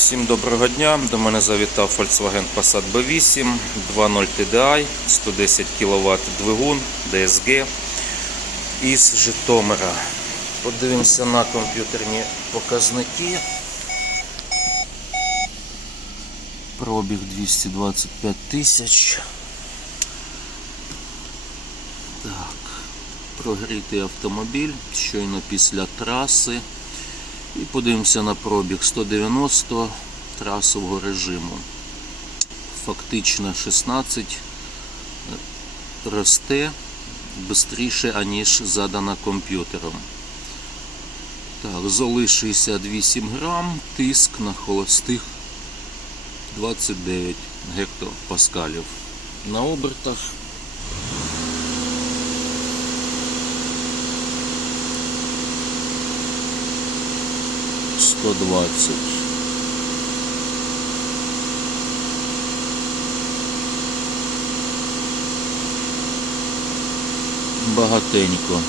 Всім доброго дня. До мене завітав Volkswagen Passat B8 2.0 TDI, 110 кВт двигун DSG із Житомира. Подивимося на комп'ютерні показники. Пробіг 225 тисяч. Так, прогрітий автомобіль щойно після траси. І подивимося на пробіг 190 трасового режиму. Фактично 16 росте швидше, аніж задано комп'ютером. Так, золи 68 грам, тиск на холостих 29 гектопаскалів. На обертах сто двадцять. Багатенько.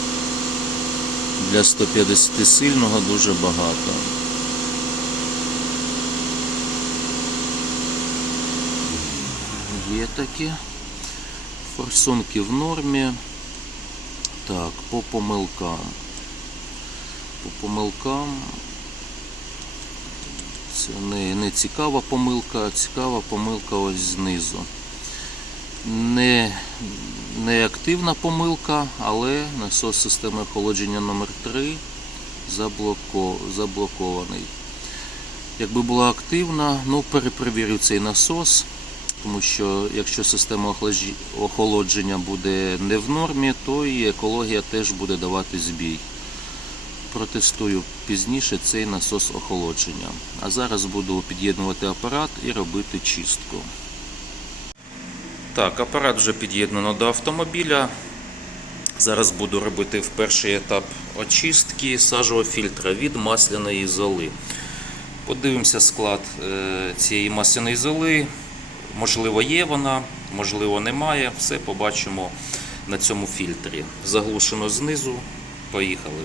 Для 150 сильного дуже багато. Є такі. Форсунки в нормі. Так, по помилкам. По помилкам це не, не цікава помилка, а цікава помилка ось знизу. Не, не активна помилка, але насос системи охолодження номер 3 заблоко, заблокований. Якби була активна, ну перепровірю цей насос, тому що якщо система охолодження буде не в нормі, то і екологія теж буде давати збій протестую пізніше цей насос охолодження. А зараз буду під'єднувати апарат і робити чистку. Так, апарат вже під'єднано до автомобіля. Зараз буду робити в перший етап очистки сажового фільтра від масляної золи. Подивимося склад е, цієї масляної золи. Можливо, є вона, можливо, немає. Все побачимо на цьому фільтрі. Заглушено знизу. Поїхали.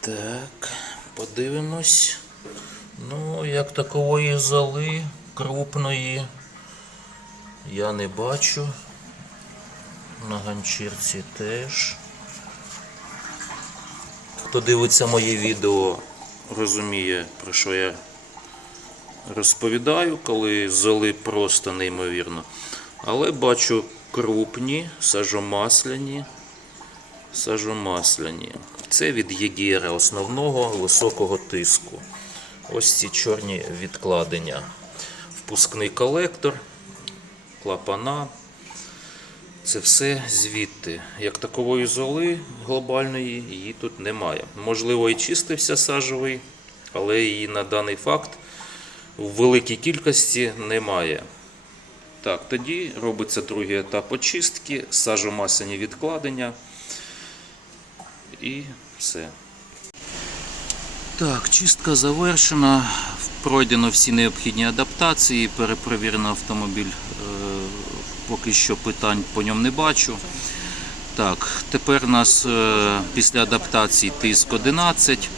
Так, подивимось. Ну, як такової золи крупної я не бачу. На ганчірці теж. Хто дивиться моє відео, розуміє, про що я розповідаю, коли золи просто неймовірно. Але бачу крупні, сажомасляні сажомасляні. Це від єгера основного високого тиску. Ось ці чорні відкладення. Впускний колектор, клапана. Це все звідти. Як такової золи глобальної її тут немає. Можливо, і чистився сажовий, але її на даний факт в великій кількості немає. Так, тоді робиться другий етап очистки, сажомасляні відкладення. І все. Так, чистка завершена. Пройдено всі необхідні адаптації, перепровірено автомобіль. Е, Поки що питань по ньому не бачу. Так, тепер у нас е, після адаптації тиск 11.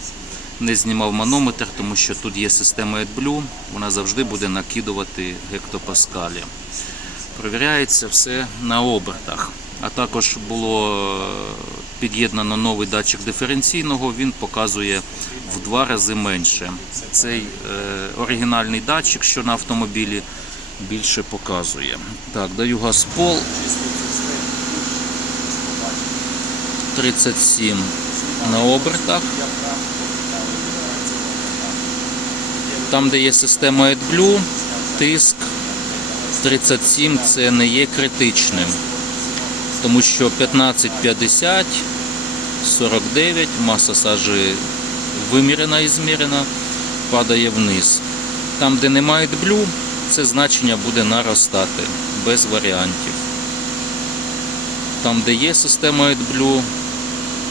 Не знімав манометр, тому що тут є система AdBlue, вона завжди буде накидувати гектопаскалі. Провіряється все на обертах. А також було е, під'єднано новий датчик диференційного, він показує в два рази менше. Цей е, оригінальний датчик, що на автомобілі, більше показує. Так, даю газ пол. 37 на обертах. Там, де є система AdBlue, тиск 37 це не є критичним тому що 15,50, 49, маса сажі вимірена і змірена, падає вниз. Там, де немає блю, це значення буде наростати без варіантів. Там, де є система AdBlue,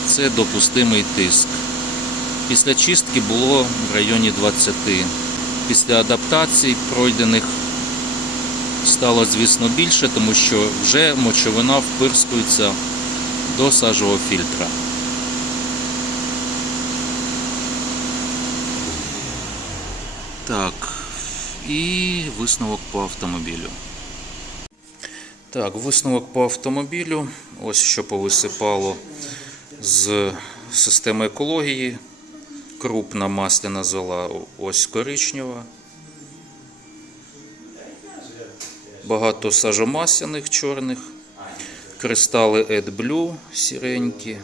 це допустимий тиск. Після чистки було в районі 20. Після адаптацій, пройдених стало, звісно, більше, тому що вже мочовина впирскується до сажового фільтра. Так, і висновок по автомобілю. Так, висновок по автомобілю. Ось що повисипало з системи екології. Крупна масляна зола ось коричнева. Багато сажомасяних чорних. Кристали AdBlue сіренькі.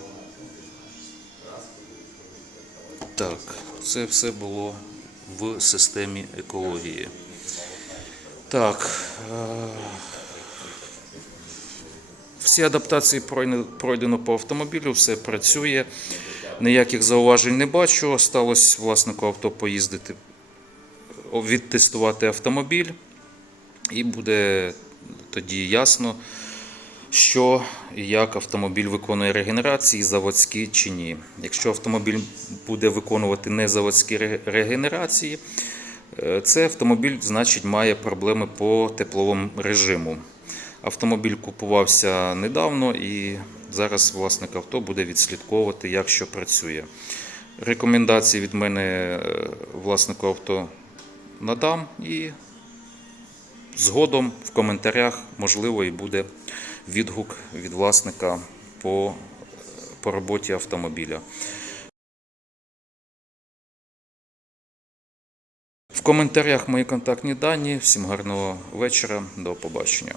Так, це все було в системі екології. Так. е, всі адаптації пройдено по автомобілю, все працює. Ніяких зауважень не бачу. Осталось власнику авто поїздити, відтестувати автомобіль, і буде тоді ясно, що і як автомобіль виконує регенерації, заводські чи ні. Якщо автомобіль буде виконувати не заводські регенерації, е, це автомобіль, значить, має проблеми по тепловому режиму. Автомобіль купувався недавно і зараз власник авто буде відслідковувати, як що працює. Рекомендації від мене е, власнику авто надам і згодом в коментарях, можливо, і буде відгук від власника по, по роботі автомобіля. В коментарях мої контактні дані. Всім гарного вечора, до побачення.